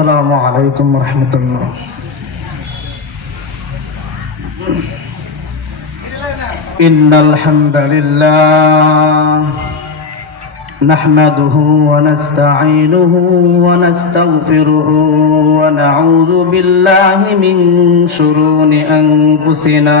السلام عليكم ورحمة الله. إن الحمد لله نحمده ونستعينه ونستغفره ونعوذ بالله من شرور أنفسنا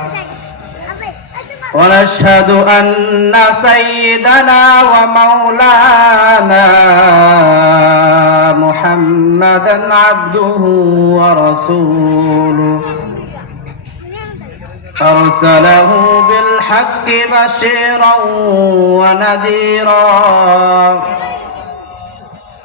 ونشهد أن سيدنا ومولانا محمدا عبده ورسوله. أرسله بالحق بشيرا ونذيرا.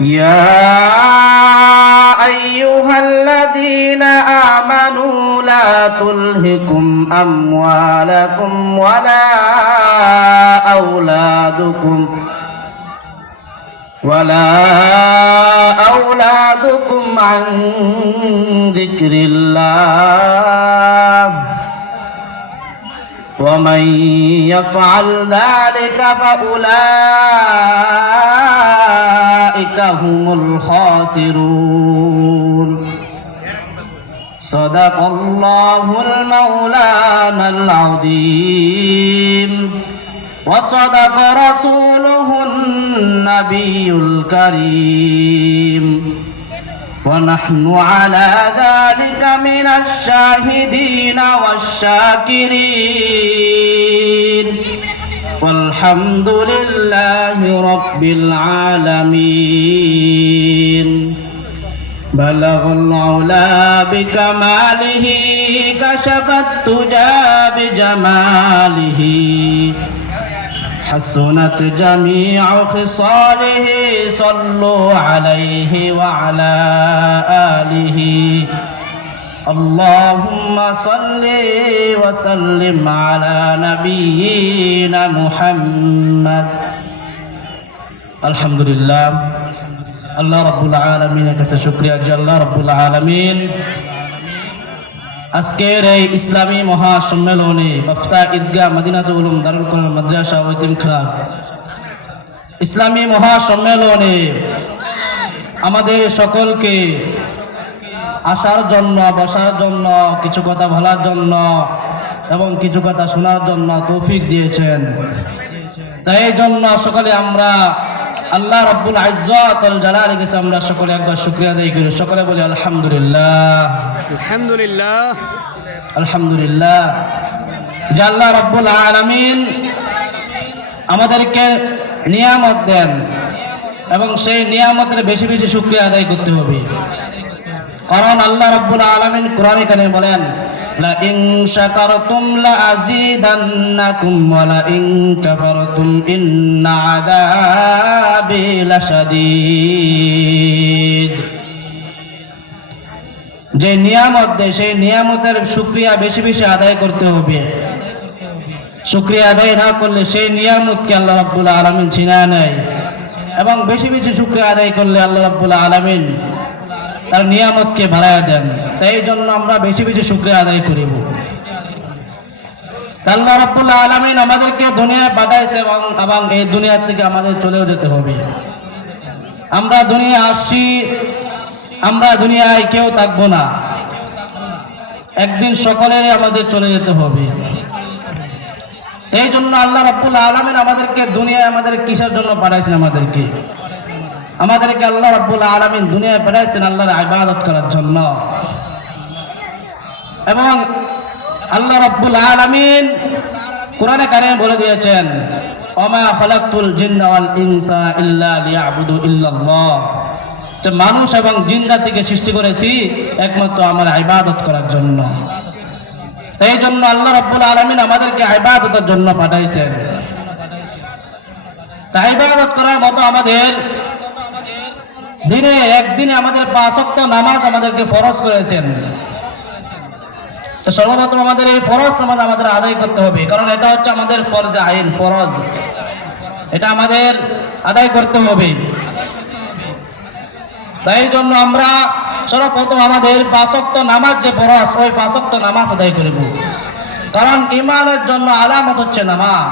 يا أيها الذين آمنوا لا تلهكم أموالكم ولا أولادكم ولا أولادكم عن ذكر الله ومن يفعل ذلك فأولئك هم الخاسرون صدق الله المولانا العظيم وصدق رسوله النبي الكريم ونحن على ذلك من الشاهدين والشاكرين والحمد لله رب العالمين بلغ العلا بكماله كشف التجى بجماله حسنت جميع خصاله صلوا عليه وعلى آله اللهم صل وسلم على نبينا محمد الحمد لله আল্লাহ রব্বুল আলমিনের কাছে শুক্রিয়া যে আল্লাহ রব্বুল আলমিন আজকের এই ইসলামী মহাসম্মেলনে বফতা ঈদগাহ মদিনাত উলুম দারুল কোরআন মাদ্রাসা ও ইতিমখান ইসলামী মহাসম্মেলনে আমাদের সকলকে আসার জন্য বসার জন্য কিছু কথা বলার জন্য এবং কিছু কথা শোনার জন্য তৌফিক দিয়েছেন। তাই এই জন্য সকলে আমরা আল্লাহ রব্বুল আল জালালের কাছে আমরা সকলে একবার শুক্রিয়া আদায় করি। সকলে বলি আলহামদুলিল্লাহ। আলহামদুলিল্লাহ। আলহামদুলিল্লাহ। যে আল্লাহ রব্বুল আলামিন আমাদেরকে নিয়ামত দেন এবং সেই নিয়ামতের বেশি বেশি শুক্রিয়া আদায় করতে হবে। কারণ আল্লাহ রব্বুল আলামিন কোরআনে কানে বলেন লা ইন শাকারতুম লা আযীদান্নাকুম ওয়া লা ইন কাফারতুম ইন্না আযাবি লাশাদীদ। যে নিয়ামত দেয়, সেই নিয়ামতের শুক্রিয়া বেশি বেশি আদায় করতে হবে। শুক্রিয়া আদায় না করলে সেই নিয়ামতকে আল্লাহ রাব্বুল আলামিন ছিনায় নেয়। এবং বেশি বেশি শুক্রিয়া আদায় করলে আল্লাহ রাব্বুল আলামিন তার নিয়ামতকে বাড়ায় দেন। তাই জন্য আমরা বেশি বেশি শুক্রিয়া আদায় করিব। আল্লাহ রাব্বুল আলামিন আমাদেরকে দুনিয়ায় পাঠাইছে এবং এবং এই দুনিয়া থেকে আমাদের চলেও যেতে হবে। আমরা দুনিয়া আসছি, আমরা দুনিয়ায় কেউ থাকব না। একদিন সকলে আমাদের চলে যেতে হবে। এই জন্য আল্লাহ রাব্বুল আলামিন আমাদেরকে দুনিয়ায় আমাদের কিসের জন্য পাঠাইছেন আমাদেরকে? আমাদেরকে আল্লাহ রাব্বুল আলামিন দুনিয়ায় পাঠাইছেন আল্লাহর ইবাদত করার জন্য। এবং আল্লাহ রাব্বুল আলামিন কোরআনে কানে বলে দিয়েছেন অমা ইনসা মানুষ এবং জিন জাতিকে সৃষ্টি করেছি একমাত্র আমার ইবাদত করার জন্য। এই জন্য আল্লাহ রাব্বুল আলামিন আমাদেরকে ইবাদতের জন্য পাঠাইছেন। তাই ইবাদত করার মতো আমাদের দিনে একদিনে আমাদের পাঁচক্ত নামাজ আমাদেরকে ফরজ করেছেন। তো সর্বপ্রথম আমাদের এই ফরজ নামাজ আমাদের আদায় করতে হবে, কারণ এটা হচ্ছে আমাদের ফরজ আইন, ফরজ। এটা আমাদের আদায় করতে হবে। তাই জন্য আমরা সর্বপ্রথম আমাদের পাঁচক্ত নামাজ যে ফরজ, ওই পাঁচক্ত নামাজ আদায় করব। কারণ ইমানের জন্য আলামত হচ্ছে নামাজ।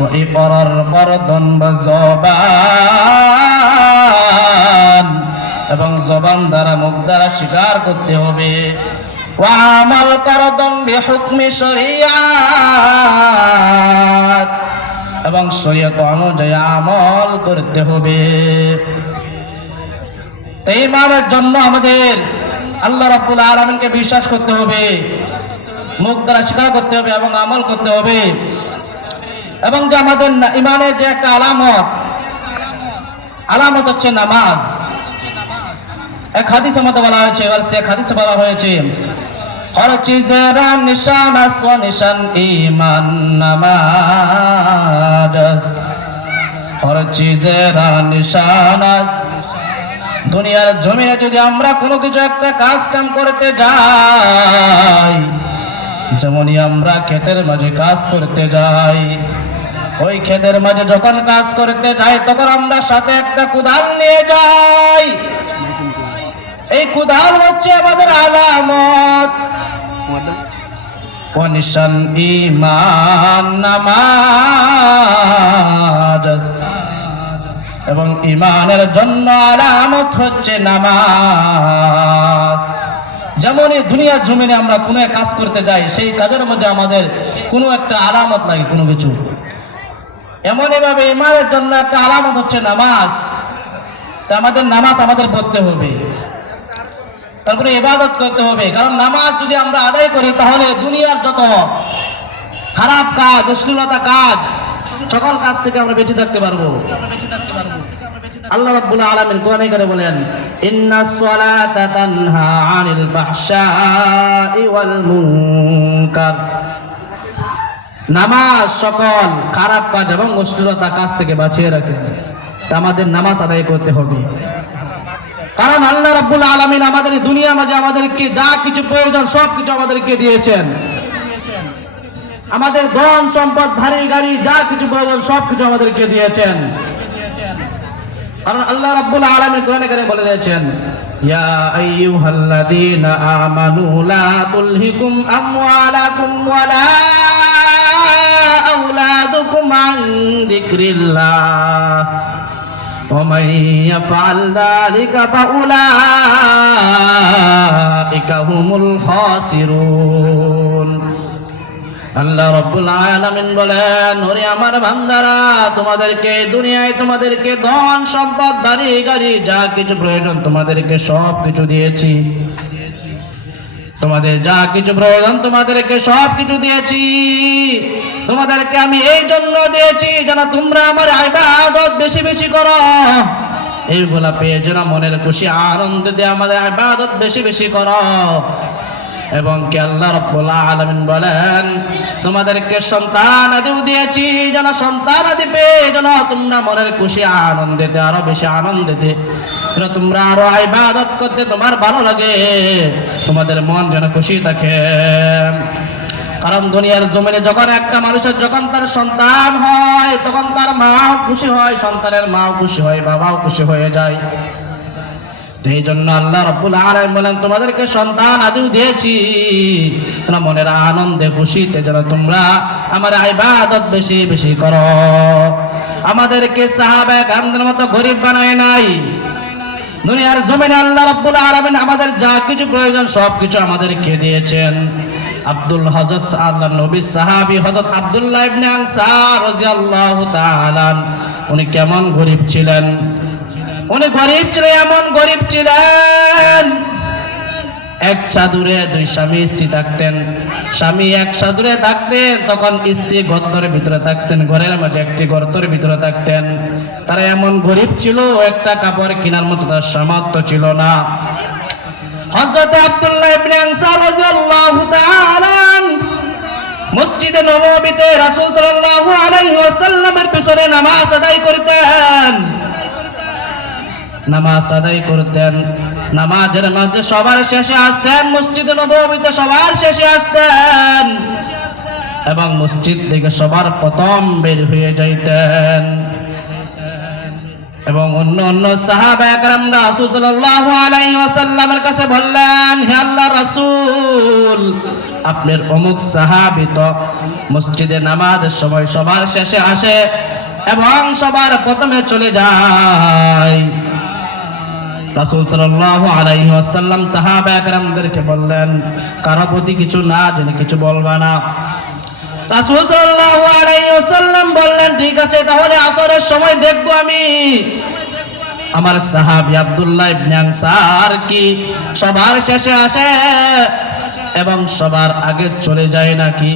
وإقرار বরদন বা জবান এবং জবান দ্বারা মুখ দ্বারা স্বীকার করতে হবে ওয়ামাল করদন বিহুকমি শরিয়াত এবং শরীয়ত অনুযায়ী আমল করতে হবে এই মানের জন্য আমাদের আল্লাহ রাব্বুল আলামিনকে বিশ্বাস করতে হবে মুখ দ্বারা স্বীকার করতে হবে এবং আমল করতে হবে এবং যে আমাদের ইমানের যে একটা আলামত আলামত হচ্ছে নামাজ। এক হাদিসের মধ্যে বলা হয়েছে, এবার সে এক হাদিসে বলা হয়েছে, হর চিজের নিশান আস নিশান ইমান নামাজ। হর চিজের নিশান দুনিয়ার জমিনে যদি আমরা কোনো কিছু একটা কাজ কাম করতে যাই যেমনই আমরা ক্ষেতের মাঝে কাজ করতে যাই, ওই ক্ষেতের মাঝে যখন কাজ করতে যাই, তখন আমরা সাথে একটা কুদাল নিয়ে যাই। এই কুদাল হচ্ছে আমাদের আলামত। অনিশান ইমান নামাজ। এবং ইমানের জন্য আলামত হচ্ছে নামাজ। যেমন এই দুনিয়ার জমিনে আমরা কোনো এক কাজ করতে যাই, সেই কাজের মধ্যে আমাদের কোনো একটা আলামত লাগে কোনো কিছু। এমন এভাবে ইমানের জন্য একটা আলামত হচ্ছে নামাজ। তা আমাদের নামাজ আমাদের পড়তে হবে। তারপরে ইবাদত করতে হবে। কারণ নামাজ যদি আমরা আদায় করি, তাহলে দুনিয়ার যত খারাপ কাজ, অশ্লীলতা কাজ, সকল কাজ থেকে আমরা বেঁচে থাকতে পারব। আল্লাহ আলামিন কোরআনে করে বলেন ইন্নাস নামাজ সকল খারাপ কাজ এবং অশ্লীলতা কাজ থেকে বাঁচিয়ে রাখে। আমাদের নামাজ আদায় করতে হবে। কারণ আল্লাহ রাব্বুল আলামিন আমাদের দুনিয়া মাঝে আমাদেরকে যা কিছু প্রয়োজন সব কিছু আমাদেরকে দিয়েছেন। আমাদের ধন, সম্পদ, ভারী গাড়ি, যা কিছু প্রয়োজন সব কিছু আমাদেরকে দিয়েছেন। কারণ আল্লাহ রাব্বুল আলামিন কোরআনে কারিমে বলে দিয়েছেন ইয়া আইয়ুহাল্লাযীনা আমানু লা তুলহিকুম আমওয়ালাকুম ওয়ালা আওলাদুকুম আন যিকরিল্লাহ ومن يفعل ذلك فأولئك هم الخاسرون আল্লাহ রব্বুল আলামিন বলেন, ওরে আমার বান্দারা, তোমাদেরকে দুনিয়ায় তোমাদেরকে ধন সম্পদ, বাড়ি, গাড়ি, যা কিছু প্রয়োজন, তোমাদেরকে সব কিছু দিয়েছি। তোমাদের যা কিছু প্রয়োজন, তোমাদেরকে সব কিছু দিয়েছি। তোমাদেরকে আমি এই জন্য দিয়েছি যেন তোমরা আমার ইবাদত বেশি বেশি করো। এইগুলা পেয়ে যেন মনের খুশি, আনন্দ দিয়ে আমাদের ইবাদত বেশি বেশি করো। এবং কে আল্লাহ রব্বুল আলামিন বলেন, তোমাদেরকে সন্তান আদিও দিয়েছি, যেন সন্তান আদি পেয়ে যেন তোমরা মনের খুশি, আনন্দেতে, আরও বেশি আনন্দেতে তোমরা আরও ইবাদত করতে তোমার ভালো লাগে, তোমাদের মন যেন খুশি থাকে। কারণ দুনিয়ার জমিনে যখন একটা মানুষের যখন তার সন্তান হয়, তখন তার মাও খুশি হয়, সন্তানের মাও খুশি হয়, বাবাও খুশি হয়ে যায়। তো এই জন্য আল্লাহ রব্বুল আলামিন বলেন, তোমাদেরকে সন্তান আদিও দিয়েছি। তোমরা মনের আনন্দে, খুশিতে যেন তোমরা আমার ইবাদত বেশি বেশি করো। আমাদেরকে সাহাবা কামদের মতো গরিব বানায় নাই। দুনিয়ার জমিনে আল্লাহ রাব্বুল আলামিন আমাদের যা কিছু প্রয়োজন সব কিছু আমাদেরকে দিয়েছেন। আব্দুল হযরত আল্লাহ নবী সাহাবী হযরত আব্দুল্লাহ ইবনে আনসার রাদিয়াল্লাহু তাআলা উনি কেমন গরিব ছিলেন? উনি গরিব ছিল, এমন গরিব ছিলেন। এক চাদুরে দুই স্বামী স্ত্রী থাকতেন। স্বামী এক চাদুরে থাকতেন, তখন স্ত্রী গর্তের ভিতরে থাকতেন, ঘরের মাঝে একটি গর্তের ভিতরে থাকতেন। তারা এমন গরিব ছিল, একটা কাপড় কেনার মতো তার সামর্থ্য ছিল না। হযরত আব্দুল্লাহ ইবনে আনসার রাদিয়াল্লাহু তাআলা মসজিদে নববীতে রাসূল সাল্লাল্লাহু আলাইহি ওয়াসাল্লামের পিছনে নামাজ আদায় করতেন। নামাজ আদায় করতেন। নামাজের মাঝে সবার শেষে আসতেন, মসজিদে নববীতে সবার শেষে আসতেন এবং মসজিদ থেকে সবার প্রথম বের হয়ে যাইতেন। এবং অন্য অন্য সাহাবা একরামরা রাসূল সাল্লাল্লাহু আলাইহি ওয়াসাল্লামের কাছে বললেন, হে আল্লাহ রাসূল, আপনার অমুক সাহাবী তো মসজিদে নামাজের সময় সবার শেষে আসে এবং সবার প্রথমে চলে যায়। রাসূল সাল্লাল্লাহু আলাইহি ওয়াসাল্লাম সাহাবা একরামদেরকে বললেন, কারও প্রতি কিছু না জেনে কিছু বলবা না। রাসূল সাল্লাল্লাহু আলাইহি ওয়াসাল্লাম বললেন, ঠিক আছে, তাহলে আসরের সময় দেখব আমি। আমার সাহাবী আব্দুল্লাহ ইবনে আনসার কি সবার শেষে আসে এবং সবার আগে চলে যায় নাকি?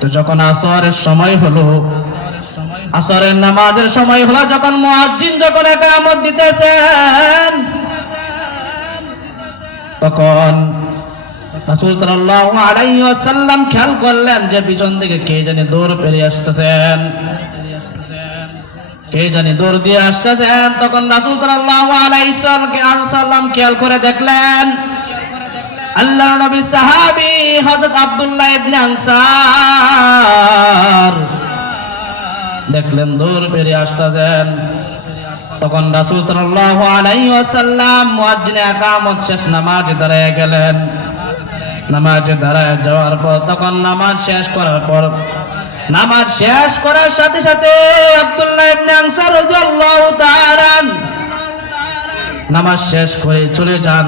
তো যখন আসরের সময় হলো আসরের নামাজের সময় হলো যখন মুয়াজ্জিন যখন একামত দিতেছেন, তখন খেয়াল করলেন যে পিছন কে জানি দৌড় পেরে আসতেছেন। কে জানি দৌড় দিয়ে আসতেছেন। তখন খেয়াল করে দেখলেন আল্লাহ নবী সাহাবী হযরত আব্দুল্লাহ ইবনে আনসার দেখলেন দৌড় পেরে আসতেছেন। তখন রাসূল সাল্লাল্লাহু আলাইহি ওয়াসাল্লাম মুয়াজ্জিনে একামত শেষ নামাজ দাঁড়ায় গেলেন। নামাজে দাঁড়ায় যাওয়ার পর, তখন নামাজ শেষ করার পর, নামাজ শেষ করার সাথে সাথে আব্দুল্লাহ ইবনে আনসার রাদিয়াল্লাহু তাআলা নামাজ শেষ করে চলে যান,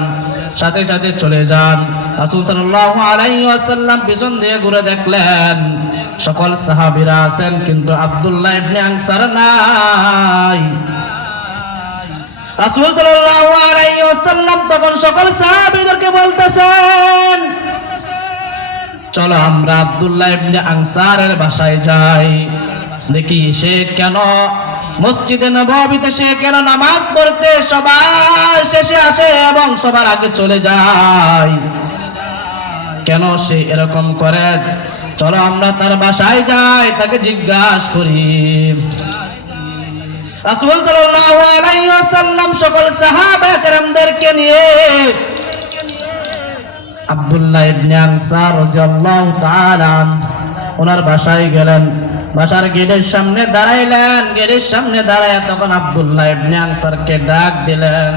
সাথে সাথে চলে যান। পিছন দিয়ে ঘুরে দেখলেন, সকল আছেন, কিন্তু নাই। তখন সকল বলতেছেন, চলো আমরা আব্দুল্লাহ আনসারের বাসায় যাই। দেখি সে কেন মসজিদে নববীতে সে কেন নামাজ পড়তে সবার শেষে আসে এবং সবার আগে চলে যায়? কেন সে এরকম করে? চলো আমরা তার বাসায় যাই, তাকে জিজ্ঞাসা করি। রাসূল সাল্লাল্লাহু আলাইহি ওয়াসাল্লাম সকল সাহাবা کرامদেরকে নিয়ে আব্দুল্লাহ ইবনে আনসার রাদিয়াল্লাহু তাআলা ওনার বাসায় গেলেন। বাসার গেটের সামনে দাঁড়াইলেন। গেটের সামনে দাঁড়ায় তখন আব্দুল্লাহ ইবনে আনসারকে ডাক দিলেন।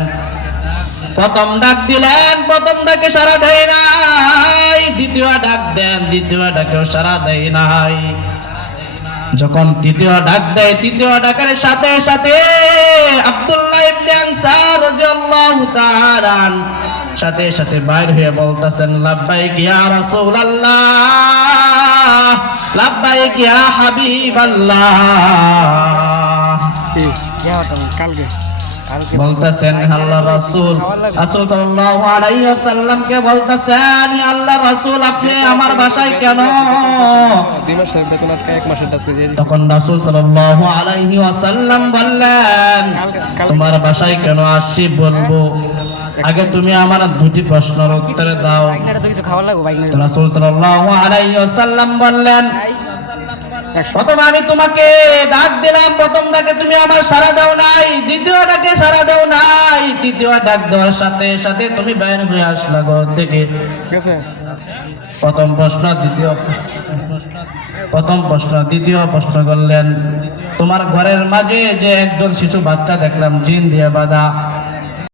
প্রথম ডাক দিলেন, প্রথম ডাকে সারা দেয় না নাই, দ্বিতীয় ডাক দেন, দ্বিতীয় ডাকেও সারা দেয় নাই। যখন তৃতীয় ডাক দেয়, তৃতীয় ডাকের সাথে সাথে আব্দুল্লাহ ইবনে আনসার রাদিয়াল্লাহু তাআলা সাথে সাথে বাইর হয়ে বলতেছেন, লাব্বাইক ইয়া রাসূলুল্লাহ, লাব্বাইক ইয়া হাবিবাল্লাহ। কি? কি কালকে? বলতেছেন আল্লাহ রাসূল রাসূল সাল্লাল্লাহু আলাইহি ওয়াসাল্লামকে বলতেছেন আল্লাহ রাসূল আপনি আমার বাসায় কেন? দুই মাসের বেতন আটকে এক মাসের টাস্কে দিয়ে তখন রাসূল সাল্লাল্লাহু আলাইহি ওয়াসাল্লাম বললেন তোমার বাসায় কেন আসছি বলব? আগে তুমি আমার দুটি প্রশ্নের উত্তর দাও। রাসূল সাল্লাল্লাহু আলাইহি ওয়াসাল্লাম বললেন প্রথম আমি তোমাকে ডাক দিলাম প্রথম ডাকে তুমি আমার সাড়া দাও নাই দ্বিতীয় ডাকে সাড়া দাও নাই তৃতীয় ডাক দেওয়ার সাথে সাথে তুমি বাইরে হয়ে আসলা ঘর থেকে। প্রথম প্রশ্ন দ্বিতীয় প্রথম প্রশ্ন দ্বিতীয় প্রশ্ন করলেন তোমার ঘরের মাঝে যে একজন শিশু বাচ্চা দেখলাম জিন দিয়ে বাঁধা।